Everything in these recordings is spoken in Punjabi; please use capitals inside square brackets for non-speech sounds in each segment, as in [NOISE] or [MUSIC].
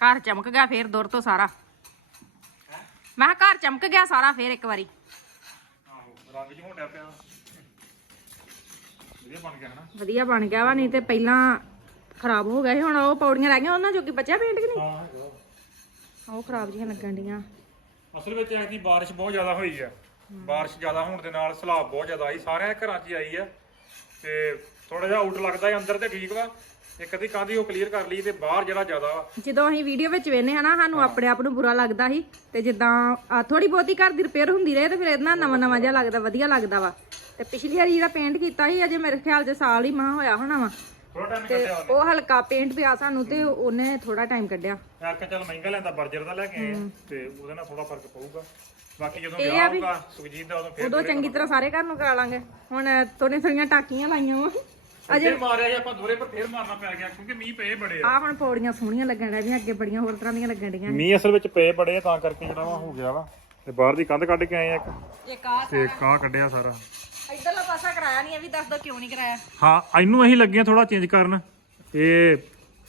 ਘਰ ਚਮਕ ਗਿਆ ਫੇਰ ਦੁਰ ਤੋਂ ਸਾਰਾ। ਮੈਂ ਕਿਹਾ ਘਰ ਚਮਕ ਗਿਆ ਸਾਰਾ ਫੇਰ ਇੱਕ ਵਾਰੀ। ਆਹੋ ਰੰਗ ਜਿਹਾ ਹੋਣ ਪਿਆ। ਵਧੀਆ ਬਣ ਗਿਆ ਹਨਾ? ਵਧੀਆ ਬਣ ਗਿਆ ਵਾ ਨਹੀਂ ਤੇ ਪਹਿਲਾਂ ਖਰਾਬ ਹੋ ਸੀ ਹੁਣ ਉਹ ਪੌੜੀਆਂ ਰਹਿ ਗਈਆਂ ਉਹਨਾਂ ਕੀ ਬਚਿਆ ਪੇਂਟ ਕਿ ਨਹੀਂ? ਹਾਂ ਹੈਗਾ ਉਹ ਖਰਾਬ ਜੀਆਂ ਲੱਗਣ ਡੀਆਂ ਅਸਲ ਵਿੱਚ ਇਹ ਕਿ ਬਾਰਿਸ਼ ਬਹੁਤ ਜ਼ਿਆਦਾ ਹੋਈ ਆ। ਬਾਰਿਸ਼ ਜ਼ਿਆਦਾ ਹੋਣ ਦੇ ਨਾਲ ਸਲਾਬ ਬਹੁਤ ਜ਼ਿਆਦਾ ਆਈ ਸਾਰਿਆਂ ਦੇ ਘਰਾਂ 'ਚ ਹੀ ਆਈ ਆ। ਤੇ ਥੋੜਾ ਜਿਹਾ ਆਊਟ ਲੱਗਦਾ ਹੈ ਅੰਦਰ ਤੇ ਠੀਕ ਵਾ। ਇੱਕ ਅੱਧੀ ਹੀ ਉਹ ਕਲੀਅਰ ਕਰ ਲਈ ਤੇ ਬਾਹਰ ਜਿਹੜਾ ਜ਼ਿਆਦਾ ਵਾ। ਜਦੋਂ ਅਸੀਂ ਵੀਡੀਓ ਵਿੱਚ ਵੇਨੇ ਹਨਾ ਸਾਨੂੰ ਆਪਣੇ ਆਪ ਨੂੰ ਬੁਰਾ ਲੱਗਦਾ ਸੀ ਤੇ ਜਿੱਦਾਂ ਥੋੜੀ ਬਹੁਤੀ ਘਰ ਦੀ ਰਿਪੇਅਰ ਹੁੰਦੀ ਰਹੇ ਤੇ ਫਿਰ ਇਹਦੇ ਨਾਲ ਨਵਾਂ ਨਵਾਂ ਜਿਹਾ ਲੱਗਦਾ ਵਧੀਆ ਲੱਗਦਾ ਵਾ। ਤੇ ਪਿਛਲੀ ਵਾਰੀ ਜਿਹੜਾ ਪੇਂਟ ਕੀਤਾ ਸੀ ਅਜੇ ਮੇਰੇ ਖਿਆਲ 'ਚ ਸਾਲ ਹੀ ਮਾ ਹੋਇਆ ਹੋਣਾ ਵਾ। ਥੋੜਾ ਟਾਈਮ ਤੇ ਕੱਟਿਆ ਉਹ ਹਲਕਾ ਪੇਂਟ ਪਿਆ ਸਾਨੂੰ ਤੇ ਉਹਨੇ ਥੋੜਾ ਟਾਈਮ ਕੱਢਿਆ। ਯਾਰ ਕਿ ਚੱਲ ਮਹਿੰਗਾ ਲੈਂਦਾ ਬਰਜਰ ਦਾ ਲੈ ਕੇ ਆਏ। ਆ, ਤੇ ਉਹਦੇ ਨਾਲ ਥੋੜਾ ਫ਼ਰਕ ਪਊਗਾ। ਬਾਕੀ ਜਦੋਂ ਇਹ ਵਿਆਹ ਵੀ- ਹੋਊਗਾ ਸੁਖਜੀਤ ਦਾ ਉਦੋਂ ਫੇਰ ਉਦੋਂ ਚੰਗੀ ਤਰ੍ਹਾਂ ਸਾਰੇ ਘਰ ਨੂੰ ਕਰਾ ਲਾਂਗੇ। ਹੁਣ ਥੋੜੀਆਂ ਥੋੜੀਆਂ ਟਾਕੀਆਂ ਲਾਈਆਂ ਵਾ। ਅਜੇ ਮਾਰਿਆ ਜੀ ਆਪਾਂ ਦੋਰੇ ਪਰ ਫੇਰ ਮਾਰਨਾ ਪੈ ਗਿਆ ਕਿਉਂਕਿ ਮੀਂਹ ਪਏ ਬੜੇ ਆ। ਆ ਹੁਣ ਪੌੜੀਆਂ ਸੋਹਣੀਆਂ ਲੱਗਣ ਡਈਆਂ ਅੱਗੇ ਬੜੀਆਂ ਹੋਰ ਤਰ੍ਹਾਂ ਦੀਆਂ ਲੱਗਣ ਡੀਆਂ ਮੀਂਹ ਅਸਲ ਵਿੱਚ ਪਏ ਬੜੇ ਆ ਤਾਂ ਕਰਕੇ ਜਿਹੜਾ ਵਾ ਹੋ ਗਿਆ ਵਾ। ਤੇ ਬਾਹਰ ਦੀ ਕੰਧ ਕੱਢ ਕੇ ਆਏ ਆ ਇੱਕ। ਇੱਕ ਆ ਤੇ ਕਾਹ ਕੱਢਿਆ ਸਾਰਾ। ਇਧਰਲਾ ਪਾਸਾ ਕਰਾਇਆ ਨਹੀਂ ਇਹ ਵੀ ਦੱਸ ਦੋ ਕਿਉਂ ਨਹੀਂ ਕਰਾਇਆ? ਹਾਂ ਇਹਨੂੰ ਅਸੀਂ ਲੱਗੇ ਥੋੜਾ ਚੇਂਜ ਕਰਨ। ਇਹ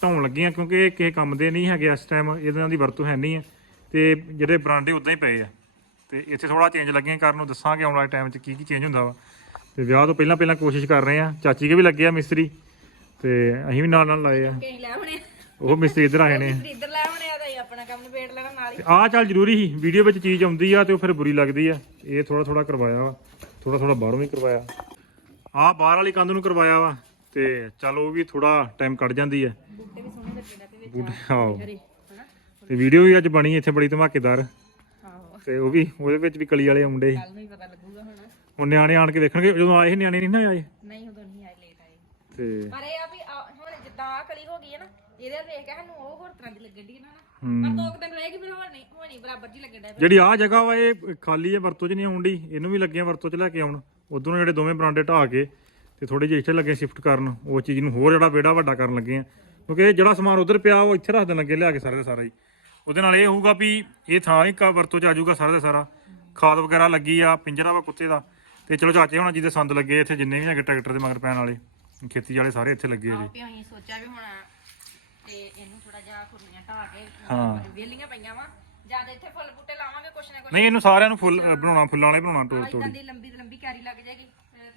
ਢਾਉਣ ਲੱਗੇ ਆ ਕਿਉਂਕਿ ਇਹ ਕਿਸੇ ਕੰਮ ਦੇ ਨਹੀਂ ਹੈਗੇ ਇਸ ਟਾਈਮ ਇਹਨਾਂ ਦੀ ਵਰਤੋਂ ਹੈ ਨਹੀਂ ਹੈ ਤੇ ਜਿਹੜੇ ਬਰਾਂਡੇ ਉਦਾਂ ਹੀ ਪਏ ਆ। ਤੇ ਇੱਥੇ ਥੋੜਾ ਚੇਂਜ ਲੱਗੇ ਆ ਕਰਨ ਨੂੰ ਦੱਸਾਂਗੇ ਆਉਣ ਵਾਲੇ ਟਾਈਮ 'ਚ ਕੀ ਕੀ ਚੇਂਜ ਹੁੰਦਾ ਵਾ। ਤੇ ਵਿਆਹ ਤੋਂ ਪਹਿਲਾਂ ਪਹਿਲਾਂ ਕੋਸ਼ਿਸ਼ ਕਰ ਰਹੇ ਆ। ਚਾਚੀ ਕੇ ਵੀ ਲੱਗੇ ਆ ਮਿਸਤਰੀ ਤੇ ਅਸੀਂ ਵੀ ਨਾਲ ਨਾਲ ਲਾਏ ਆ। ਕਹੀਂ ਲੈ ਹੁਣੇ ਉਹ ਮਿਸਤਰੀ ਇੱਧਰ ਆਏ ਨੇ। ਇੱਧਰ ਲੈ ਹੁਣੇ ਆ ਤਾਂ ਅਸੀਂ ਆਪਣਾ ਕੰਮ ਨਿਬੇੜ ਲੈਣਾ ਨਾਲ ਹੀ। ਤੇ ਆਹ ਚੱਲ ਜ਼ਰੂਰੀ ਸੀ ਵੀਡੀਓ ਵਿੱਚ ਚੀਜ਼ ਆਉਂਦੀ ਆ ਤੇ ਉਹ ਫਿਰ ਬੁਰੀ ਲੱਗਦੀ ਆ। ਇਹ ਥੋੜਾ ਥੋੜਾ ਕਰਵਾਇਆ ਵਾ ਥੋੜਾ ਥੋੜਾ ਬਾਹਰੋਂ ਵੀ ਕਰਵਾਇਆ। ਆਹ ਬਾਹਰ ਵਾਲੀ ਕੰਧ ਨੂੰ ਕਰਵਾਇਆ ਵਾ ਤੇ ਚੱਲ ਉਹ ਵੀ ਥੋੜਾ ਟਾਈਮ ਕੱਢ ਜਾਂਦੀ ਆ। ਬੂਟੇ ਵੀ ਸੋਹਣੇ ਲੱਗਣ ਲੱਗੇ ਵਿੱਚ ਬੂਟੇ ਆਹੋ ਹਰੇ ਹਨਾ? ਤੇ ਵੀਡੀਓ ਵੀ ਅੱਜ ਬਣੀ ਇੱਥੇ ਬੜੀ ਧਮਾਕੇਦਾਰ। ਤੇ ਉਹ ਵੀ ਉਹਦੇ ਵਿੱਚ ਵੀ ਕਲੀ ਵਾਲੇ ਆਉਂਦੇ ਸੀ। ਕੱਲ ਨੂੰ ਹੀ ਪਤਾ ਲੱਗੂਗਾ ਹੁਣ। ਉਹ ਨਿਆਣੇ ਆਣ ਕੇ ਵੇਖਣਗੇ ਜਦੋਂ ਆਏ ਸੀ ਨਿਆਣੇ ਨਹੀਂ ਨਾ ਆਏ? ਨਹੀਂ ਉਦੋਂ ਨਹੀਂ ਆਏ ਲੇਟ ਆਏ। ਤੇ ਪਰ ਇਹ ਆ ਵੀ ਆ- ਹੁਣ ਜਿੱਦਾਂ ਆ ਕਲੀ ਹੋ ਗਈ ਹੈ ਨਾ ਇਹਦੇ ਵੱਲ ਵੇਖ ਕੇ ਸਾਨੂੰ ਉਹ ਹੋਰ ਤਰ੍ਹਾਂ ਦੀ ਲੱਗਣ ਦੀ ਨਾ। ਪਰ ਦੋ ਕੁ ਦਿਨ ਰਹੇਗੀ ਫਿਰ ਹੋਰ ਨਹੀਂ ਹੋਣੀ ਬਰਾਬਰ ਜੀ ਲੱਗਣ ਡਿਆ ਜਿਹੜੀ ਆਹ ਜਗ੍ਹਾ ਵਾ ਇਹ ਖਾਲੀ ਹੈ ਵਰਤੋਂ 'ਚ ਨਹੀਂ ਆਉਂਦੀ ਇਹਨੂੰ ਵੀ ਲੱਗਿਆ ਵਰਤੋਂ 'ਚ ਲੈ ਕੇ ਆਉਣ। ਉਧਰੋਂ ਜਿਹੜੇ ਦੋਵੇਂ ਬਰਾਂਡੇ ਢਾਹ ਕੇ ਤੇ ਥੋੜੇ ਜਿਹੇ ਇੱਥੇ ਲੱਗੇ ਸ਼ਿਫਟ ਕਰਨ ਉਹ ਚੀਜ਼ ਨੂੰ ਹੋਰ ਜਿਹੜਾ ਵਿਹੜਾ ਵੱਡਾ ਕਰਨ ਲੱਗੇ ਆ। ਕਿਉਂਕਿ ਇਹ ਜਿਹੜਾ ਸਮਾਨ ਉਧਰ ਪਿਆ ਉਹ ਇੱਥੇ ਰੱਖ ਦੇਣ ਲੱਗੇ ਲਿਆ ਕੇ ਸਾਰੇ ਦਾ ਸਾਰਾ ਹੀ। ਉਹਦੇ ਨਾਲ ਇਹ ਹੋਊਗਾ ਵੀ ਇਹ ਥਾਂ ਹੀ ਕਾ ਵਰਤੋਂ 'ਚ ਆ ਜਾਊਗਾ ਸਾਰਾ ਦਾ ਸਾਰਾ। ਖਾਦ ਵਗੈਰਾ ਲੱਗੀ ਆ ਪਿੰਜਰਾ ਵਾ ਕੁੱਤੇ ਦਾ। ਤੇ ਚਲੋ ਚਾਚੇ ਹੋਣਾ ਜੀ ਦੇ ਸੰਦ ਲੱਗੇ ਇੱਥੇ ਜਿੰਨੇ ਵੀ ਹੈਗੇ ਟਰੈਕਟਰ ਦੇ ਮਗਰ ਪੈਣ ਵਾਲੇ ਖੇਤੀ ਵਾਲੇ ਸਾਰੇ ਇੱਥੇ ਲੱਗੇ ਆ ਜੀ। ਆਪੇ ਅਸੀਂ ਸੋਚਿਆ ਵੀ ਹੁਣ ਤੇ ਇਹਨੂੰ ਥੋੜਾ ਜਿਹਾ ਖੁਰਲੀਆਂ ਢਾ ਕੇ ਹਾਂ। ਵੇਲੀਆਂ ਪਈਆਂ ਵਾ। ਜਦ ਇੱਥੇ ਫੁੱਲ ਬੂਟੇ ਲਾਵਾਂਗੇ ਕੁਛ ਨਾ ਕੁਛ। ਨਹੀਂ ਇਹਨੂੰ ਸਾਰਿਆਂ ਨੂੰ ਫੁੱਲ ਅ, ਬਣਾਉਣਾ ਫੁੱਲਾਂ ਵਾਲੇ ਬਣਾਉਣਾ ਤੋੜ ਤੋੜ ਇਦਾਂ ਦੀ ਲੰਬੀ ਤੋਂ ਲੰਬੀ ਕਿਆਰੀ ਲੱਗ ਜਾਏਗੀ।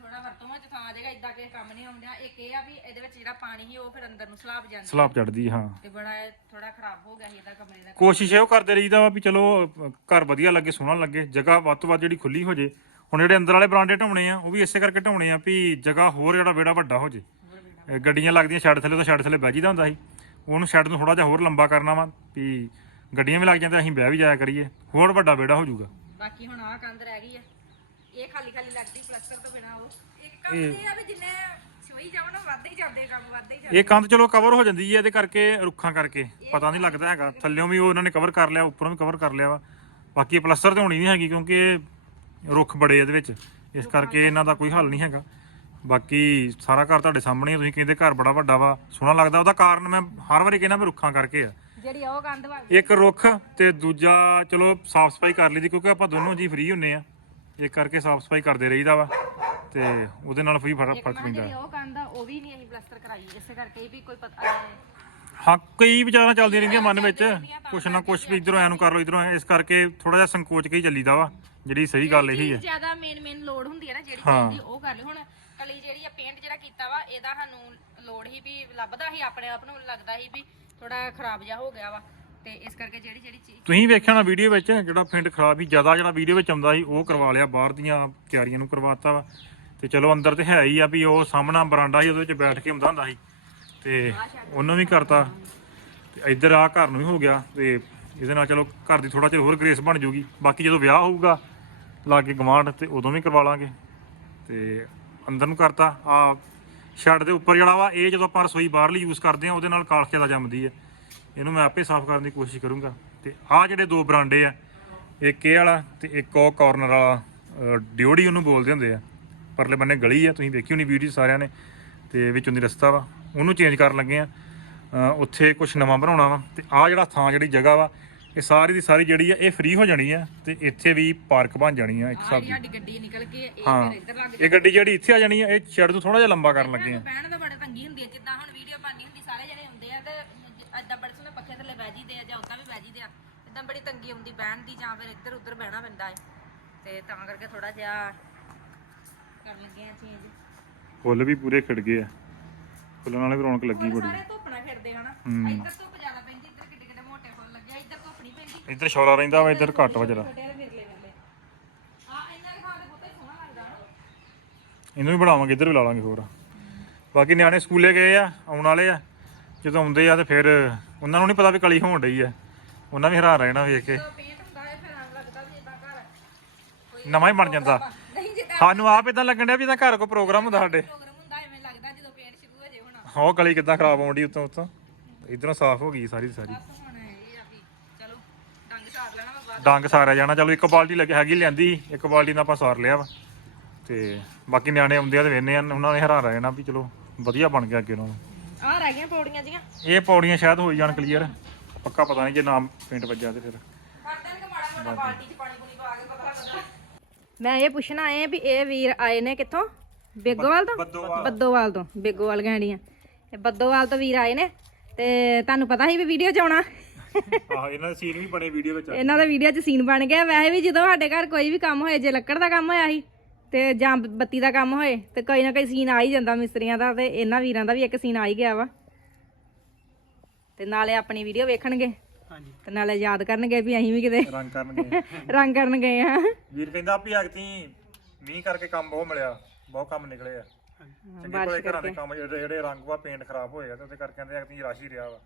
ਥੋੜਾ ਵਰਤੋਂ ਵਿੱਚ ਥਾਂ ਆ ਜਾਏਗਾ ਇਦਾਂ ਕਿਸੇ ਕੰਮ ਨਹੀਂ ਆਉਂਦਿਆ। ਇੱਕ ਇਹ ਆ ਵੀ ਇਹਦੇ ਵਿੱਚ ਜਿਹੜਾ ਪਾਣੀ ਸੀ ਉਹ ਫਿਰ ਅੰਦਰ ਨੂੰ ਸਲਾਬ ਜਾਂਦਾ। ਸਲਾਬ ਚੜਦੀ ਹਾਂ। ਤੇ ਬੜਾ ਥੋੜਾ ਖਰਾਬ ਹੋ ਗਿਆ ਸੀ ਇਹਦਾ ਕਮਰੇ ਦਾ। ਕੋਸ਼ਿਸ਼ ਇਹੋ ਕਰਦੇ ਰਹੀਦਾ ਵਾ ਵੀ ਚਲੋ ਅ, ਘਰ ਵਧੀਆ ਲੱਗੇ ਸੋਹਣਾ ਲੱਗੇ। ਜਗ੍ਹਾ ਵੱਧ ਤੋਂ ਵੱਧ ਜਿਹੜੀ ਖੁੱਲੀ ਹੋ ਜੇ ਹੁਣ ਜਿਹੜੇ ਅੰਦਰ ਵਾਲੇ ਬਰਾਂਡੇ ਢਾਉਣੇ ਆ ਉਹ ਵੀ ਇਸੇ ਕਰਕੇ ਢਾਉਣੇ ਆ ਵੀ ਜਗ੍ਹਾ ਹੋਰ ਜਿਹੜਾ ਵਿਹੜਾ ਵੱਡਾ ਹੋ ਜੇ। ਇਹ ਗੱਡੀਆਂ ਲੱਗਦੀਆਂ ਛੱਡ ਥੱਲੇ ਤੋਂ ਛੱਡ ਥੱਲੇ ਬਹਿ ਜੀਦਾ ਹੁੰਦਾ ਸੀ। ਉਹਨੂੰ ਛੱਡ ਨੂੰ ਥੋੜਾ ਜਿਹਾ ਹੋਰ ਲੰਬਾ ਕਰਨਾ ਵਾ ਵੀ ਗੱਡੀਆਂ ਵੀ ਲੱਗ ਜਾਂਦੀਆਂ ਅਸੀਂ ਬਹਿ ਵੀ ਜਾਇਆ ਕਰੀਏ। ਹੋਰ ਵੱਡਾ ਵਿਹੜਾ ਹੋ ਜਾਊਗਾ। ਬਾਕੀ ਹੁਣ ਆਹ ਕੰਧ ਰਹਿ ਗਈ ਆ। ਇਹ ਖਾਲੀ ਖਾਲੀ ਲੱਗਦੀ ਪਲਸਤਰ ਤੋਂ ਬਿਨਾ ਉਹ। ਇੱਕ ਕੰਮ ਇਹ ਆ ਵੀ ਜਿੰਨੇ ਸੋਈ ਜਾਵੋ ਨਾ ਵੱਧਦੇ ਹੀ ਜਾਂਦੇ ਕੰਮ ਵੱਧਦੇ ਹੀ ਜਾਂਦੇ ਇਹ ਕੰਧ ਚਲੋ ਕਵਰ ਹੋ ਜਾਂਦੀ ਹੈ ਇਹਦੇ ਕਰਕੇ ਰੁੱਖਾਂ ਕਰਕੇ। ਪਤਾ ਨਹੀਂ ਲੱਗਦਾ ਹੈਗਾ। ਥੱਲਿਓਂ ਵੀ ਉਹ ਉਹਨਾਂ ਨੇ ਕਵਰ ਕਰ ਲਿਆ ਉੱਪਰੋਂ ਵੀ ਕਵਰ ਕਰ ਲਿਆ ਵਾ। ਬਾਕੀ ਪਲਸਤਰ ਤੇ ਹੋਣੀ ਨਹੀਂ ਹੈਗੀ ਕਿਉਂਕਿ ਰੁੱਖ ਬੜੇ ਇਹਦੇ ਵਿੱਚ। ਇਸ ਕਰਕੇ ਇਹਨਾਂ ਦਾ ਕੋਈ ਹੱਲ ਨਹੀਂ ਹੈਗਾ। ਬਾਕੀ ਸਾਰਾ ਘਰ ਤੁਹਾਡੇ ਸਾਹਮਣੇ ਆ, ਤੁਸੀਂ ਕਹਿੰਦੇ ਘਰ ਬੜਾ ਵੱਡਾ ਵਾ। ਸੋਹਣਾ ਲੱਗਦਾ। ਉਹਦਾ ਕਾਰਨ ਮੈਂ ਹਰ ਵਾਰੀ ਕਹਿੰਦਾ ਵੀ ਰੁੱਖਾਂ ਕਰਕੇ ਆ। ਜਿਹੜੀ ਉਹ ਕੰਧ ਵਾ ਇੱਕ ਰੁੱਖ ਤੇ ਦੂਜਾ ਚਲੋ ਸਾਫ਼ ਸਫ਼ਾਈ ਕਰ ਲਈਦੀ ਕਿਉਂਕਿ ਆਪਾਂ ਦੋਨੋਂ ਜੀ ਫ੍ਰੀ ਹੁੰਨੇ ਆ। ਇਹ ਕਰਕੇ ਸਾਫ਼ ਸਫ਼ਾਈ ਕਰਦੇ ਰਹੀਦਾ ਵਾ ਤੇ ਉਹਦੇ ਨਾਲ ਫ੍ਰੀ ਫ਼ਰਕ ਫ਼ਰਕ ਪੈਂਦਾ। ਜਿਹੜੀ ਉਹ ਆ ਉਹ ਵੀ ਨਹੀਂ ਅਸੀਂ ਪਲਸਤਰ ਕਰਾਈ। ਇਸੇ ਕਰਕੇ ਵੀ ਕੋਈ ਪਤਾ ਹਾਂ ਕਈ ਵਿਚਾਰਾਂ ਚੱਲਦੀਆਂ ਰਹਿੰਦੀਆਂ ਮਨ ਵਿੱਚ। ਕੁਛ ਨਾ ਕੁਛ ਵੀ ਇਧਰੋਂ ਐ ਨੂੰ ਕਰ ਲੋ ਇਧਰੋਂ ਇਸ ਕਰਕੇ ਥੋੜਾ ਜਿਹਾ ਸੰਕੋਚ ਕੇ ਹੀ ਚੱਲੀਦਾ ਵਾ ਜਿਹੜੀ ਸਹੀ ਗੱਲ ਇਹੀ ਹੈ। ਜ਼ਿਆਦਾ ਮੇਨ ਮੇਨ ਲੋਡ ਹੁੰਦੀ ਹੈ ਨਾ ਜਿਹੜੀ ਹਾਂ। ਚੀਜ਼ ਦੀ ਉਹ ਕਰ ਲਈ ਹੁਣ ਕਲੀ ਜਿਹੜੀ ਆ ਪੇਂਟ ਜਿਹੜਾ ਕੀਤਾ ਵਾ ਇਹਦਾ ਸਾਨੂੰ ਲੋਡ ਹੀ ਵੀ ਲੱਭਦਾ ਸੀ ਆਪਣੇ ਆਪ ਨੂੰ ਲੱਗਦਾ ਸੀ ਵੀ ਥੋੜਾ ਖਰਾਬ ਜਿਹਾ ਹੋ ਗਿਆ ਵਾ। ਤੇ ਇਸ ਕਰਕੇ ਜਿਹੜੀ ਜਿਹੜੀ ਚੀਜ਼ ਤੁਸੀਂ ਵੇਖਿਆ ਨਾ ਵੀਡੀਓ ਵਿੱਚ ਜਿਹੜਾ ਪਿੰਡ ਖਰਾਬ ਹੀ ਜ਼ਿਆਦਾ ਜਿਹੜਾ ਵੀਡੀਓ ਵਿੱਚ ਆਉਂਦਾ ਸੀ ਉਹ ਕਰਵਾ ਲਿਆ ਬਾਹਰ ਦੀਆਂ ਕਿਆਰੀਆਂ ਨੂੰ ਕਰਵਾਤਾ ਵਾ। ਤੇ ਚਲੋ ਅੰਦਰ ਤੇ ਹੈ ਹੀ ਆ ਵੀ ਉਹ ਸਾਹਮਣਾ ਬਰਾਂਡਾ ਸੀ ਉਹਦੇ ਵਿੱਚ ਬੈਠ ਕੇ ਹੁੰਦਾ ਹੁੰਦਾ ਸੀ। ਤੇ ਉਹਨੂੰ ਵੀ ਕਰਤਾ। ਤੇ ਇੱਧਰ ਆ ਘਰ ਨੂੰ ਵੀ ਹੋ ਗਿਆ ਤੇ ਇਹਦੇ ਨਾਲ ਚਲੋ ਘਰ ਦੀ ਥੋੜਾ ਚਿਰ ਹੋਰ ਗ੍ਰੇਸ ਬਣ ਜੂਗੀ। ਬਾਕੀ ਜਦੋਂ ਵਿਆਹ ਹੋਊਗਾ ਲਾਗੇ ਗਵਾਂਢ ਤੇ ਉਦੋਂ ਵੀ ਕਰਵਾ ਲਾਂਗੇ। ਤੇ ਅੰਦਰ ਨੂੰ ਕਰਤਾ। ਆ ਛੱਡ ਦੇ ਉੱਪਰ ਜਿਹੜਾ ਵਾ, ਇਹ ਜਦੋਂ ਆਪਾਂ ਰਸੋਈ ਬਾਹਰਲੀ ਯੂਜ਼ ਕਰਦੇ ਆ ਉਹਦੇ ਨਾਲ ਕਾਲਖ ਜ਼ਿਆਦਾ ਜੰਮਦੀ ਹੈ। ਇਹਨੂੰ ਮੈਂ ਆਪੇ ਸਾਫ਼ ਕਰਨ ਦੀ ਕੋਸ਼ਿਸ਼ ਕਰੂੰਗਾ। ਤੇ ਆਹ ਜਿਹੜੇ ਦੋ ਬਰਾਂਡੇ ਆ, ਇੱਕ ਇਹ ਵਾਲਾ ਤੇ ਇੱਕ ਉਹ ਕਾਰਨਰ ਵਾਲਾ ਡਿਓੜੀ ਉਹਨੂੰ ਬੋਲਦੇ ਹੁੰਦੇ ਆ। ਪਰਲੇ ਬੰਨੇ ਗਲੀ ਆ, ਤੁਸੀਂ ਵੇਖੀ ਹੋਣੀ ਵੀਡੀਓ ਸਾਰਿਆਂ ਨੇ। ਤੇ ਵਿੱਚੋਂ ਦੀ ਰਸਤਾ ਵਾ ਉਹਨੂੰ ਚੇਂਜ ਕਰਨ ਲੱਗੇ ਆ। ਉੱਥੇ ਕੁਝ ਨਵਾਂ ਬਣਾਉਣਾ ਵਾ ਤੇ ਆਹ ਜਿਹੜਾ ਥਾਂ ਜਿਹੜੀ ਜਗ੍ਹਾ ਵਾ ਇਹ ਸਾਰੀ ਦੀ ਸਾਰੀ ਜਿਹੜੀ ਆ ਇਹ ਫ੍ਰੀ ਹੋ ਜਾਣੀ ਆ ਤੇ ਇੱਥੇ ਵੀ ਪਾਰਕ ਬਣ ਜਾਣੀ ਆ ਇੱਕ ਆ ਹਿਸਾਬ ਜਿਹੜੀ ਦੀ। ਸਾਡੀ ਗੱਡੀ ਨਿਕਲ ਕੇ ਇਹ ਫਿਰ ਇੱਧਰ ਲੱਗ ਇਹ ਗੱਡੀ ਜਿਹੜੀ ਇੱਥੇ ਆ ਜਾਣੀ ਆ ਇਹ ਸ਼ੈਡ ਤੋਂ ਥੋੜਾ ਜਿਹਾ ਲੰਬਾ ਕਰਨ ਲੱਗੇ ਆ। ਬਹਿਣ ਦਾ ਬੜਾ ਤੰਗੀ ਹੁੰਦੀ ਹੈ ਜਿੱਦਾਂ ਹੁਣ ਵੀਡੀਓ ਬਣਨੀ ਹੁੰਦੀ ਸਾਰੇ ਜਣੇ ਹੁੰਦੇ ਆ ਤੇ ਐਦਾਂ ਬੜੇ ਸੋਹਣੇ ਪੱਖੇ ਥੱਲੇ ਬਹਿ ਜੀਦੇ ਆ ਜਾਂ ਉੱਦਾਂ ਵੀ ਬਹਿ ਜੀਦੇ ਆ। ਇਦਾਂ ਬੜੀ ਤੰਗੀ ਆਉਂਦੀ ਬਹਿਣ ਦੀ ਜਾਂ ਫਿਰ ਇੱਧਰ ਉੱਧਰ ਬਹਿਣਾ ਪੈਂਦਾ ਹੈ ਤੇ ਤਾਂ ਕਰਕੇ ਥੋੜਾ ਜਿਹਾ ਕਰਨ ਲੱਗੇ ਆ ਚੇਂਜ ਫੁੱਲ ਵੀ ਪੂਰੇ ਖਿੜ ਗਏ ਆ। ਫੁੱਲਾਂ ਨਾਲ ਵੀ ਰੌਣਕ ਲੱਗੀ ਬੜੀ। ਸਾਰੇ ਧੁੱਪ ਨਾਲ ਖਿੜਦੇ ਹਨਾ ਹੂੰ। ਇੱਧਰ ਧੁੱਪ ਜ਼ਿਆਦਾ ਪੈਂਦੀ ਇੱਧਰ ਕਿੱਡੇ ਕਿੱਡੇ ਮੋਟੇ ਫੁੱਲ ਲੱਗੇ ਆ, ਇੱਧਰ ਧੁੱਪ ਨਹੀਂ ਪੈਂਦੀ। ਇੱਧਰ ਸ਼ੌਰਾ ਰਹਿੰਦਾ ਵਾ ਇੱਧਰ ਘੱਟ ਵਾ ਜਰਾ। ਛੋਟੇ ਜਿਹੇ ਵਿਰਲੇ ਵਿਰਲੇ ਆ ਇਹਨਾਂ ਦੇ ਤੇ ਬਹੁਤਾ ਸੋਹਣਾ ਲੱਗਦਾ ਹਨਾ ਇਹਨੂੰ ਵੀ ਬਣਾਵਾਂਗੇ ਇੱਧਰ ਵੀ ਲਾ ਲਾਂਗੇ ਹੋਰ। ਬਾਕੀ ਨਿਆਣੇ ਸਕੂਲੇ ਗਏ ਆ ਆਉਣ ਵਾਲੇ ਆ। ਜਦੋਂ ਆਉਂਦੇ ਆ ਤੇ ਫਿਰ ਉਹਨਾਂ ਨੂੰ ਨਹੀਂ ਪਤਾ ਵੀ ਕਲੀ ਹੋਣ ਡਈ ਆ। ਉਹਨਾਂ ਵੀ ਹੈਰਾਨ ਰਹਿਣਾ ਵੇਖ ਕੇ। ਜਦੋਂ ਪੇਂਟ ਹੁੰਦਾ ਹੈ ਫਿਰ ਐਂ ਲੱਗਦਾ ਵੀ ਇਦਾਂ ਘਰ ਕੋਈ ਨਵਾਂ ਹੀ ਬਣ ਜਿੱਦਾਂ। ਸਾਨੂੰ ਆਪ ਇਦਾਂ ਲੱਗਣ ਡਿਆ ਵੀ ਤਾਂ ਘਰ ਕੋਈ ਪ੍ਰੋਗਰਾਮ ਹੁੰਦਾ ਸਾਡੇ। ਪ੍ਰੋਗਰਾਮ ਹੁੰਦਾ ਐਵੇਂ ਲੱਗਦਾ ਜਦੋਂ ਪੇਂਟ ਸ਼ੁਰੂ ਹੋ ਜੇ ਹੋਣਾ। ਉਹ ਕਲੀ ਕਿੱਦਾਂ ਖਰਾਬ ਆਉਂਦੀ ਉੱਤੋਂ ਉੱਤੋਂ। ਇਧਰੋਂ ਸਾਫ਼ ਹੋ ਗਈ ਸਾਰੀ ਦੀ ਸਾਰੀ। ਬਸ ਹੁਣ ਇਹ ਆ ਵੀ ਚਲੋ ਡੰਗ ਸਾਰ ਲੈਣਾ ਵਾ ਬਾਅਦ ਡੰਗ ਸਾਰਿਆ ਜਾਣਾ। ਚਲੋ ਇੱਕ ਬਾਲਟੀ ਲੱਗੇ ਹੈਗੀ ਲਿਆਂਦੀ ਸੀ, ਇੱਕ ਬਾਲਟੀ ਨਾਲ ਆਪਾਂ ਸਾਰ ਲਿਆ ਵਾ। ਤੇ ਬਾਕੀ ਨਿਆਣੇ ਆਉਂਦੇ ਆ ਤੇ ਵੇਨੇ ਆ ਉਹਨਾਂ ਨੇ ਹੈਰਾਨ ਰਹਿਣਾ ਵੀ ਚਲੋ ਵਧੀਆ ਬਣ ਗਿਆ ਅੱਗੇ ਨਾਲੋਂ। ਆ ਰਹਿ ਗਈਆਂ ਪੌੜੀਆਂ ਜੀਆਂ ਇਹ ਪੌੜੀਆਂ ਸ਼ਾਇਦ ਹੋਈ ਜਾਣ ਕਲੀਅਰ ਪੱਕਾ ਪਤਾ ਨਹੀਂ ਜੇ ਨਾਮ ਪਿੰਡ ਵੱਜਾ ਤੇ ਫਿਰ। ਕਰ ਦੇਣਗੇ ਮਾੜਾ ਮੋਟਾ ਬਾਲਟੀ 'ਚ ਪਾਣੀ ਪੂਣੀ ਪਾ ਕੇ ਪਤਾ ਲੱਗਦਾ ਮੈਂ ਇਹ ਪੁੱਛਣਾ ਆਏ ਵੀ ਇਹ ਵੀਰ ਆਏ ਨੇ ਕਿੱਥੋਂ? ਬੇਗੋਵਾਲ ਤੋਂ? ਬੱਦੋਵਾਲ। ਤੋਂ। ਬੇਗੋਵਾਲ ਗੈਂਡੀਆਂ। ਇਹ ਬੱਦੋਵਾਲ ਤੋਂ ਵੀਰ ਆਏ ਨੇ। ਤੇ ਤੁਹਾਨੂੰ ਪਤਾ ਸੀ ਵੀ ਵੀਡੀਓ 'ਚ ਆਉਣਾ? ਆਹ ਇਹਨਾਂ ਦੇ ਸੀਨ ਵੀ ਬਣੇ ਵੀਡੀਓ ਵਿੱਚ ਇਹਨਾਂ ਦਾ ਵੀਡੀਓ 'ਚ ਸੀਨ ਬਣ ਗਿਆ। ਵੈਸੇ ਵੀ ਜਦੋਂ ਸਾਡੇ ਘਰ ਕੋਈ ਵੀ ਕੰਮ ਹੋਏ ਜੇ ਲੱਕੜ ਦਾ ਕੰਮ ਹੋਇਆ ਸੀ ਤੇ ਜਾਂ ਬੱਤੀ ਦਾ ਕੰਮ ਹੋਏ ਤੇ ਕੋਈ ਨਾ ਕੋਈ ਸੀਨ ਆ ਹੀ ਜਾਂਦਾ ਮਿਸਤਰੀਆਂ ਦਾ ਤੇ ਇਹਨਾਂ ਵੀਰਾਂ ਦਾ ਵੀ ਇੱਕ ਸੀਨ ਆ ਹੀ ਗਿਆ ਵਾ। ਤੇ ਨਾਲੇ ਆਪਣੀ ਵੀਡੀਓ ਵੇਖਣਗੇ। ਹਾਂਜੀ। ਤੇ ਨਾਲੇ ਯਾਦ ਕਰਨਗੇ ਵੀ ਅਸੀਂ ਵੀ ਕਿਤੇ ਰੰਗ ਕਰਨਗੇ। [LAUGHS] ਰੰਗ ਕਰਨ ਗਏ ਆ ਵੀਰ ਕਹਿੰਦਾ ਵੀ ਐਗਤੀ ਮੀਂਹ ਕਰਕੇ ਕੰਮ ਬਹੁਤ ਮਿਲਿਆ ਬਹੁਤ ਕੰਮ ਨਿਕਲੇ ਆ। ਚੰਗੇ ਭਲੇ ਘਰਾਂ ਦੇ ਕੰਮ ਜਿਹੜੇ ਜਿਹੜੇ ਰੰਗ ਵਾ ਪੇਂਟ ਖਰਾਬ ਹੋਏ ਆ ਤੇ ਉਹਦੇ ਕਰਕੇ ਕਹਿੰਦੇ ਐਗਤੀ ਰਸ਼ ਹੀ ਰਿਹਾ ਵਾ।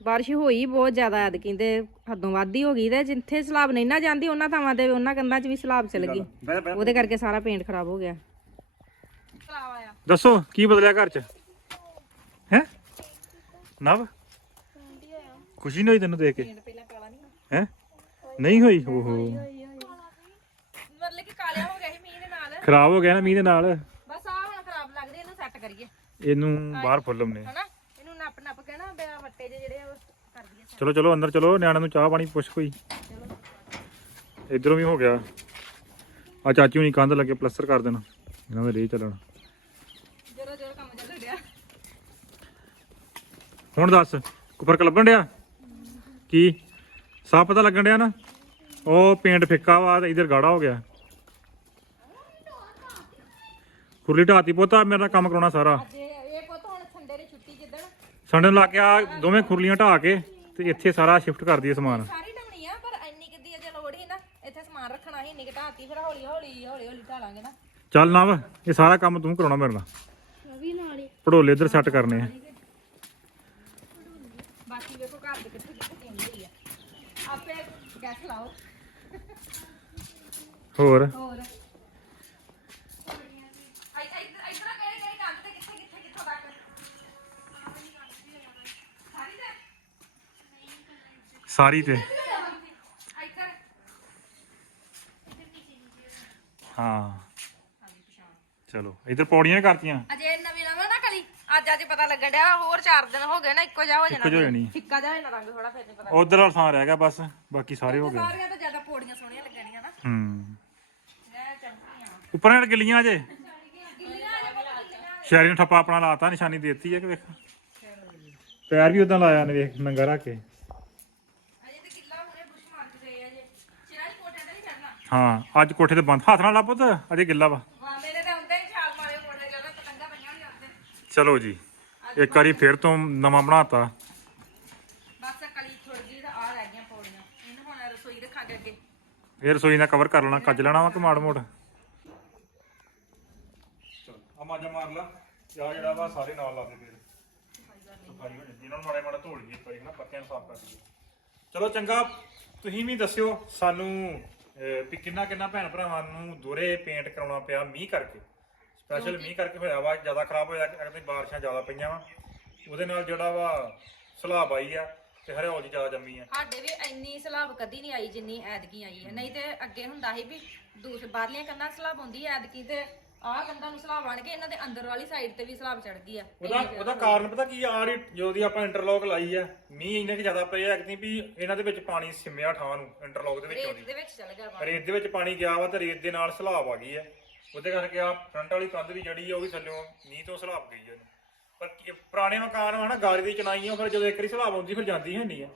ਬਾਰਿਸ਼ ਹੋਈ ਬਹੁਤ ਜ਼ਿਆਦਾ ਐਤਕੀ ਤੇ ਹੱਦੋਂ ਵੱਧ ਹੀ ਹੋ ਗਈ ਤੇ ਜਿੱਥੇ ਸਲਾਬ ਨਹੀਂ ਨਾ ਜਾਂਦੀ ਉਹਨਾਂ ਥਾਵਾਂ ਤੇ ਉਹਨਾਂ ਕੰਧਾਂ 'ਚ ਵੀ ਸਲਾਬ ਚਲ ਗਈ। ਬਹਿ ਬਹਿ। ਉਹਦੇ ਕਰਕੇ ਸਾਰਾ ਪੇਂਟ ਖਰਾਬ ਹੋ ਗਿਆ। ਸਲਾਬ ਆਇਆ। ਦੱਸੋ ਕੀ ਬਦਲਿਆ ਘਰ ਚ? ਹੈ? ਨਵ? ਖੁਸ਼ੀ ਨਹੀਂ ਹੋਈ ਤੈਨੂੰ ਦੇਖ ਕੇ? ਪਹਿਲਾਂ ਕਾਲਾ ਨਹੀਂ ਹੈ? ਨਹੀਂ ਹੋਈ? ਓਹੋ। ਮਤਲਬ ਕਿ ਕਾਲਿਆ ਹੋ ਗਿਆ ਸੀ ਮੀਂਹ ਦੇ ਨਾਲ। ਖਰਾਬ ਹੋ ਗਿਆ ਨਾ ਮੀਂਹ ਦੇ ਨਾਲ? ਬਸ ਆ ਹੁਣ ਖਰਾਬ ਲੱਗਦੇ ਇਹਨੂੰ ਸੈੱਟ ਕਰੀਏ। ਇਹਨੂੰ ਬਾਹਰ ਫੁੱਲਮ ਨੇ ਹਨਾ? ਇਹਨੂੰ ਨੱਪ ਨੱਪ ਕੇ ਨਾ ਬਿਆ ਵੱਟੇ ਜਿਹੇ ਜਿਹੜੇ ਉਹ ਕਰ ਦਈਏ ਚਲੋ ਚਲੋ ਅੰਦਰ ਚਲੋ ਨਿਆਣਿਆਂ ਨੂੰ ਚਾਹ ਪਾਣੀ ਪੁੱਛ ਕੋਈ। ਇਧਰੋਂ ਵੀ ਹੋ ਗਿਆ। ਆ ਚਾਚੀ ਹੁਣੀ ਕੰਧ ਲੱਗੇ ਪਲਸਤਰ ਕਰ ਦੇਣਾ। ਇਹਨਾਂ ਦਾ ਰੇ ਚੱਲਣਾ। ਜਦੋਂ ਜਦੋਂ ਕੰਮ ਚੱਲ ਰਿਹਾ ਹੁਣ ਦੱਸ ਕੋਈ ਫ਼ਰਕ ਲੱਭਣ ਡਿਆ? ਕੀ? ਸਾਫ਼ ਪਤਾ ਲੱਗਣ ਡਿਆ ਨਾ? ਉਹ ਪੇਂਟ ਫਿੱਕਾ ਵਾ ਤੇ ਇਧਰ ਗਾੜਾ ਹੋ ਗਿਆ। ਖੁਰਲੀ ਢਾਤੀ ਪੋਤਾ ਮੇਰਾ ਕੰਮ ਕਰਾਉਣਾ ਸਾਰਾ। ਇਹ ਪੁੱਤ ਹੁਣ ਸੰਡੇ ਦੀ ਛੁੱਟੀ ਜਿੱਦਣ। ਸੰਡੇ ਨੂੰ ਲਾ ਕੇ ਆ ਦੋਵੇਂ ਖੁਰਲੀਆਂ ਢਾ ਕੇ ਤੇ ਇੱਥੇ ਸਾਰਾ ਸ਼ਿਫਟ ਕਰ ਦਈਏ ਸਮਾਨ। ਸਾਰੀ ਢਾਉਣੀ ਆ ਪਰ ਇੰਨੀ ਕਿੱਦੀ ਅਜੇ ਲੋੜ ਹੀ ਨਾ। ਇੱਥੇ ਸਮਾਨ ਰੱਖਣਾ ਹੀ ਇੰਨੀ ਘਟਾਤੀ ਫਿਰ ਹੌਲੀ ਹੌਲੀ ਹੌਲੀ ਹੌਲੀ ਢਾਲਾਂਗੇ ਨਾ। ਚੱਲ ਨਵ ਇਹ ਸਾਰਾ ਕੰਮ ਤੂੰ ਕਰਾਉਣਾ ਮੇਰੇ ਨਾਲ। ਵੀ ਨਾਲ ਪੜੋਲੇ ਇੱਧਰ ਸੈੱਟ ਕਰਨੇ ਆ ਬਾਕੀ ਵੇਖੋ ਘਰ ਦੇ ਕਿੱਥੇ ਕਿੱਥੇ ਕਹਿੰਦੀ ਆ ਆਪੇ ਗੈਸ ਲਾਓ ਹੋਰ ਹੋਰ ਆਈ ਆਈ ਇਧਰ ਕਿਹੜੀ ਕਿਹੜੀ ਕੰਧ ਤੇ ਕਿੱਥੇ ਕਿੱਥੇ ਕਿੱਥੋਂ ਤੱਕ? ਸਾਰੀ ਤੇ? ਸਾਰੀ ਤੇ। ਇੱਧਰ ਹਾਂ। ਚਲੋ ਇੱਧਰ ਪੌੜੀਆਂ ਕਰਤੀਆਂ। ਅਜੇ ਨਵੀਂ ਨਵਾਂ ਨਾ ਕਲੀ। ਅੱਜ ਅੱਜ ਪਤਾ ਲੱਗਣ ਡਿਆ ਹੋਰ 4 ਦਿਨ ਹੋ ਗਏ ਨਾ ਇੱਕੋ ਜਿਹਾ ਹੋ ਜਾਣਾ ਇੱਕੋ ਜਿਹਾ ਹੋ ਜਾਣੀ। ਫਿੱਕਾ ਜਿਹਾ ਹੋ ਜਾਣਾ ਰੰਗ ਥੋੜਾ ਫਿਰ ਨਹੀਂ ਪਤਾ ਉਧਰ ਵਾਲਾ ਥਾਂ ਰਹਿ ਗਿਆ ਬਸ ਬਾਕੀ ਸਾਰੇ ਹੋ ਗਏ। ਸਾਰੀਆਂ ਤਾਂ ਜ਼ਿਆਦਾ ਪੌੜੀਆਂ ਸੋਹਣੀਆਂ ਲੱਗਣੀਆਂ ਨਾ। ਹੂੰ। ਉੱਪਰ ਗਿੱਲੀਆਂ ਜੇ। ਸ਼ਹਿਰੀ ਨੂੰ ਠੱਪਾ ਆਪਣਾ ਲਾਤਾ, ਨਿਸ਼ਾਨੀ ਦੇਤੀ ਹੈ ਕਿ ਵੇਖ। ਪੈਰ ਵੀ ਉਦਾਂ ਲਾਇਆ ਨੇ ਵੇਖ, ਨੰਗਾ ਰੱਖ ਕੇ। ਹਾਂ, ਅੱਜ ਕੋਠੇ ਤੇ ਬੰਦ। ਹੱਥ ਨਾਲ ਲਾ ਪੁੱਤ, ਅਜੇ ਗਿੱਲਾ ਵਾ। ਚਲੋ ਜੀ, ਇੱਕ ਵਾਰੀ ਫਿਰ ਤੋਂ ਨਵਾਂ ਬਣਾਤਾ। ਬਸ ਕਲੀ ਥੋੜੀ ਜਿਹੀ ਆ ਰਹਿ ਗਈਆਂ ਪੌੜੀਆਂ ਇਹਨੂੰ ਹੁਣ ਰਸੋਈ ਰੱਖਾਂਗੇ ਅੱਗੇ ਇਹ ਰਸੋਈ ਨਾਲ ਕਵਰ ਕਰ ਲੈਣਾ, ਕੱਜ ਲੈਣਾ ਵਾ ਕਿ ਮਾੜ ਮੋੜ? ਮਾਜਾ ਮਾਰ ਲਾ। ਆ ਜਿਹੜਾ ਵਾ ਸਾਰੇ ਨਾਲ ਲਾ ਦੇ ਫਿਰ। ਸਫ਼ਾਈ ਹੋ ਜਾਂਦੀ ਇਹਨਾਂ ਨੂੰ ਮਾੜੇ ਮਾੜੇ ਧੋ ਲਈਏ ਇੱਕ ਵਾਰੀ ਨਾ ਪੱਤਿਆਂ ਨੂੰ ਸਾਫ਼ ਕਰ ਲਈਏ ਚਲੋ ਚੰਗਾ ਤੁਸੀਂ ਵੀ ਦੱਸਿਓ ਸਾਨੂੰ ਅਹ, ਵੀ ਕਿੰਨਾ ਕਿੰਨਾ ਭੈਣ ਭਰਾਵਾਂ ਨੂੰ ਦੋਰੇ ਪੇਂਟ ਕਰਾਉਣਾ ਪਿਆ ਮੀਂਹ ਕਰਕੇ। ਸਪੈਸ਼ਲ ਮੀਂਹ ਕਰਕੇ ਹੋਇਆ ਵਾ ਜ਼ਿਆਦਾ ਖਰਾਬ ਹੋਇਆ ਅਗਲੇ ਬਾਰਿਸ਼ਾਂ ਜ਼ਿਆਦਾ ਪਈਆਂ ਵਾ। ਉਹਦੇ ਨਾਲ ਜਿਹੜਾ ਵਾ ਸਲਾਬ ਆਈ ਆ ਤੇ ਹਰਿਆਉਲ ਜੀ ਜ਼ਿਆਦਾ ਜੰਮੀ ਆ। ਸਾਡੇ ਵੀ ਇੰਨੀ ਸਲਾਬ ਕਦੀ ਨਹੀਂ ਆਈ ਜਿੰਨੀ ਐਤਕੀ ਆਈ ਹੈ। ਨਹੀਂ ਤੇ ਅੱਗੇ ਹੁੰਦਾ ਸੀ ਵੀ ਦੂਸ ਬਾਹਰਲੀਆਂ ਕੰਨਾਂ ਸਲਾਬ ਹੁੰਦੀ ਐਤਕੀ ਤੇ ਆਹ ਕੰਨਾਂ ਨੂੰ ਸਲਾਬ ਆਣ ਕੇ ਇਹਨਾਂ ਦੇ ਅੰਦਰ ਵਾਲੀ ਸਾਈਡ ਤੇ ਵੀ ਸਲਾਬ ਚੜ ਗਈ ਆ। ਉਹਦਾ ਉਹਦਾ ਕਾਰਨ ਪਤਾ ਕੀ ਆ? ਜੋ ਦੀ ਆਪਾਂ ਇੰਟਰਲੌਕ ਲਾਈ ਆ ਮੀਂਹ ਇੰਨੇ ਕਿ ਜ਼ਿਆਦਾ ਪਏ ਆ ਕਿ ਵੀ ਇਹਨਾਂ ਦੇ ਵਿੱਚ ਪਾਣੀ ਸਿਮਿਆ ਠਾਂ ਨੂੰ ਇੰਟਰਲੌਕ ਦੇ ਵਿੱਚ ਰੇਤ ਆਉਂਦੀ ਦੇ ਵਿੱਚ ਚਲ ਗਿਆ ਪਾਣੀ। ਰੇਤ ਦੇ ਵਿੱਚ ਪਾਣੀ ਗਿਆ ਵਾ ਤੇ ਰੇਤ ਦੇ ਨਾਲ ਸਲਾਬ ਆ ਗਈ ਆ। ਉਹਦੇ ਕਰਕੇ ਆ ਫਰੰਟ ਵਾਲੀ ਕੰਧ ਵੀ ਜਿਹੜੀ ਆ ਉਹ ਵੀ ਥੱਲਿਓਂ ਮੀਂਹ ਤੋਂ ਸਲਾਬ ਗਈ ਆ। ਇਹਨੂੰ। ਪਰ ਕੀ- ਪੁਰਾਣੇ ਮਕਾਨ ਹਨਾ ਗਾਰੀ ਦੀ ਚਨਾਈਆਂ ਫਿਰ ਜਦੋਂ ਇੱਕ ਵਾਰੀ ਸਲਾਬ ਆਉਂਦੀ ਫਿਰ ਜਾਂਦੀ ਹੈ ਨਹੀਂ ਆ।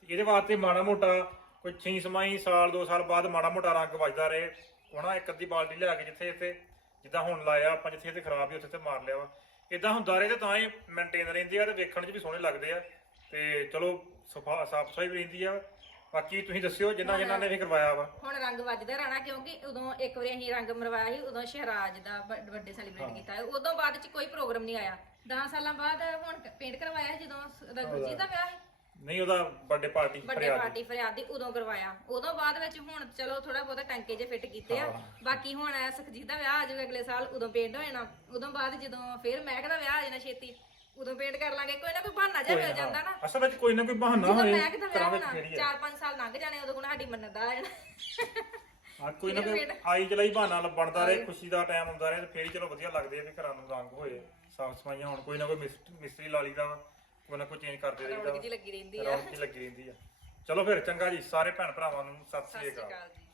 ਤੇ ਇਹਦੇ ਵਾਸਤੇ ਮਾੜਾ ਮੋਟਾ ਕੋਈ ਛੇ ਸਮਾਈ ਸਾਲ ਦੋ ਸਾਲ ਬਾਅਦ ਮਾੜਾ ਮੋਟਾ ਰੰਗ ਵੱਜਦਾ ਰਹੇ। ਹੋਣਾ ਇੱਕ ਅੱਧੀ ਬਾਲਟੀ ਲਿਆ ਕੇ ਜਿੱਥੇ ਇੱਥੇ ਜਿੱਦਾਂ ਹੁਣ ਲਾਇਆ ਆਪਾਂ ਜਿੱਥੇ ਇੱਥੇ ਖਰਾਬ ਹੀ ਉੱਥੇ ਤੇ ਮਾਰ ਲਿਆ ਵਾ। ਇਦਾਂ ਹੁੰਦਾ ਰਹੇ ਤੇ ਤਾਂ ਹੀ ਮੇਨਟੇਨ ਰਹਿੰਦੇ ਆ ਤੇ ਵੇਖਣ 'ਚ ਵੀ ਸੋਹਣੇ ਲੱਗਦੇ ਆ। ਤੇ ਚਲੋ ਸਫਾ ਸਾਫ਼ ਸਫ਼ਾਈ ਵੀ ਰਹਿੰਦੀ ਆ। ਬਾਕੀ ਤੁਸੀਂ ਦੱਸਿਓ ਜਿੰਨਾ ਜਿੰਨਾ ਨੇ ਵੀ ਕਰਵਾਇਆ ਵਾ। ਹੁਣ ਰੰਗ ਵੱਜਦਾ ਰਹਿਣਾ ਕਿਉਂਕਿ ਉਦੋਂ ਇੱਕ ਵਾਰੀ ਅਸੀਂ ਰੰਗ ਮਰਵਾਇਆ ਸੀ ਉਦੋਂ ਸ਼ਹਿਰਾਜ ਦਾ ਬਰਥਡੇ ਸੈਲੀਬ੍ਰੇਟ ਕੀਤਾ। ਉਦੋਂ ਬਾਅਦ ਚ ਕੋਈ ਪ੍ਰੋਗਰਾਮ ਨਹੀਂ ਆਇਆ। 10 ਸਾਲਾਂ ਬਾਅਦ ਹੁਣ ਪੇਂਟ ਕਰਵਾਇਆ ਸੀ ਜਦੋਂ ਉਹਦਾ ਗੁਰਜੀਤ ਦਾ ਵਿਆਹ ਸੀ। ਨਹੀਂ ਉਹਦਾ birthday party birthday Fariyad party Fariyad ਦੀ ਉਦੋਂ ਕਰਵਾਇਆ। ਉਦੋਂ ਬਾਅਦ ਵਿੱਚ ਹੁਣ ਚਲੋ ਥੋੜਾ ਬਹੁਤਾ ਟੰਕੇ ਜੇ ਫਿੱਟ ਕੀਤੇ ਆ। ਬਾਕੀ ਹੁਣ ਸੁਖਜੀਤ ਦਾ ਵਿਆਹ ਆ ਜਾਊਗਾ ਅਗਲੇ ਸਾਲ ਉਦੋਂ ਪੇਂਟ ਹੋ ਜਾਣਾ। ਉਦੋਂ ਬਾਅਦ ਜਦੋਂ ਫੇਰ ਮਹਿਕ ਦਾ ਵਿਆਹ ਆ ਜਾਣਾ ਛੇਤੀ ਉਦੋਂ ਪੇਂਟ ਕਰ ਲਾਂਗੇ। ਕੋਈ ਨਾ ਕੋਈ ਬਹਾਨਾ ਜਿਹਾ ਮਿਲ ਜਾਂਦਾ ਨਾ। ਅਸਲ ਵਿੱਚ ਕੋਈ ਨਾ ਕੋਈ ਬਹਾਨਾ ਜਦੋਂ ਹੋਏ ਮਹਿਕ ਦਾ ਵਿਆਹ ਹੋਣਾ ਫੇਰ ਹੀ ਆ 4-5 ਸਾਲ ਲੰਘ ਜਾਣੇ ਉਦੋਂ ਕੋਲ ਸਾਡੀ ਮੰਨਦਾ ਆ ਜਾਣਾ। ਹਾਂ ਕੋਈ ਨਾ ਕੋਈ ਆਈ ਚਲਾਈ ਬਹਾਨਾ ਲ- ਬਣਦਾ ਰਹੇ ਖੁਸ਼ੀ ਦਾ ਟਾਈਮ ਹੁੰਦਾ ਰਹੇ ਤੇ ਫੇਰ ਹੀ ਚਲੋ ਵਧੀਆ ਲੱਗਦੇ ਆ ਵੀ ਘਰਾਂ ਨੂੰ ਰੰਗ ਹੋਏ ਸਾਫ਼ ਸਫਾਈਆਂ ਹੁਣ ਕੋਈ ਨਾ ਕੋਈ ਮਿਸ- ਮਿਸਤਰੀ ਲਾ ਲਈਦਾ ਵਾ ਕੋਈ ਨਾ ਕੋਈ ਚੇਂਜ ਕਰਦੇ ਰਹੀਦਾ। ਰੌਣਕ ਜੀ ਲੱਗੀ ਰਹਿੰਦੀ ਆ। ਰੌਣਕ ਜਿਹੀ ਲੱਗੀ ਰਹਿੰਦੀ ਆ। ਚਲੋ ਫਿਰ ਚੰਗਾ ਜੀ ਸਾਰੇ ਭੈਣ ਭਰਾਵਾਂ ਨੂੰ ਸਤਿ ਸ੍ਰੀ ਅਕਾਲ ਜੀ।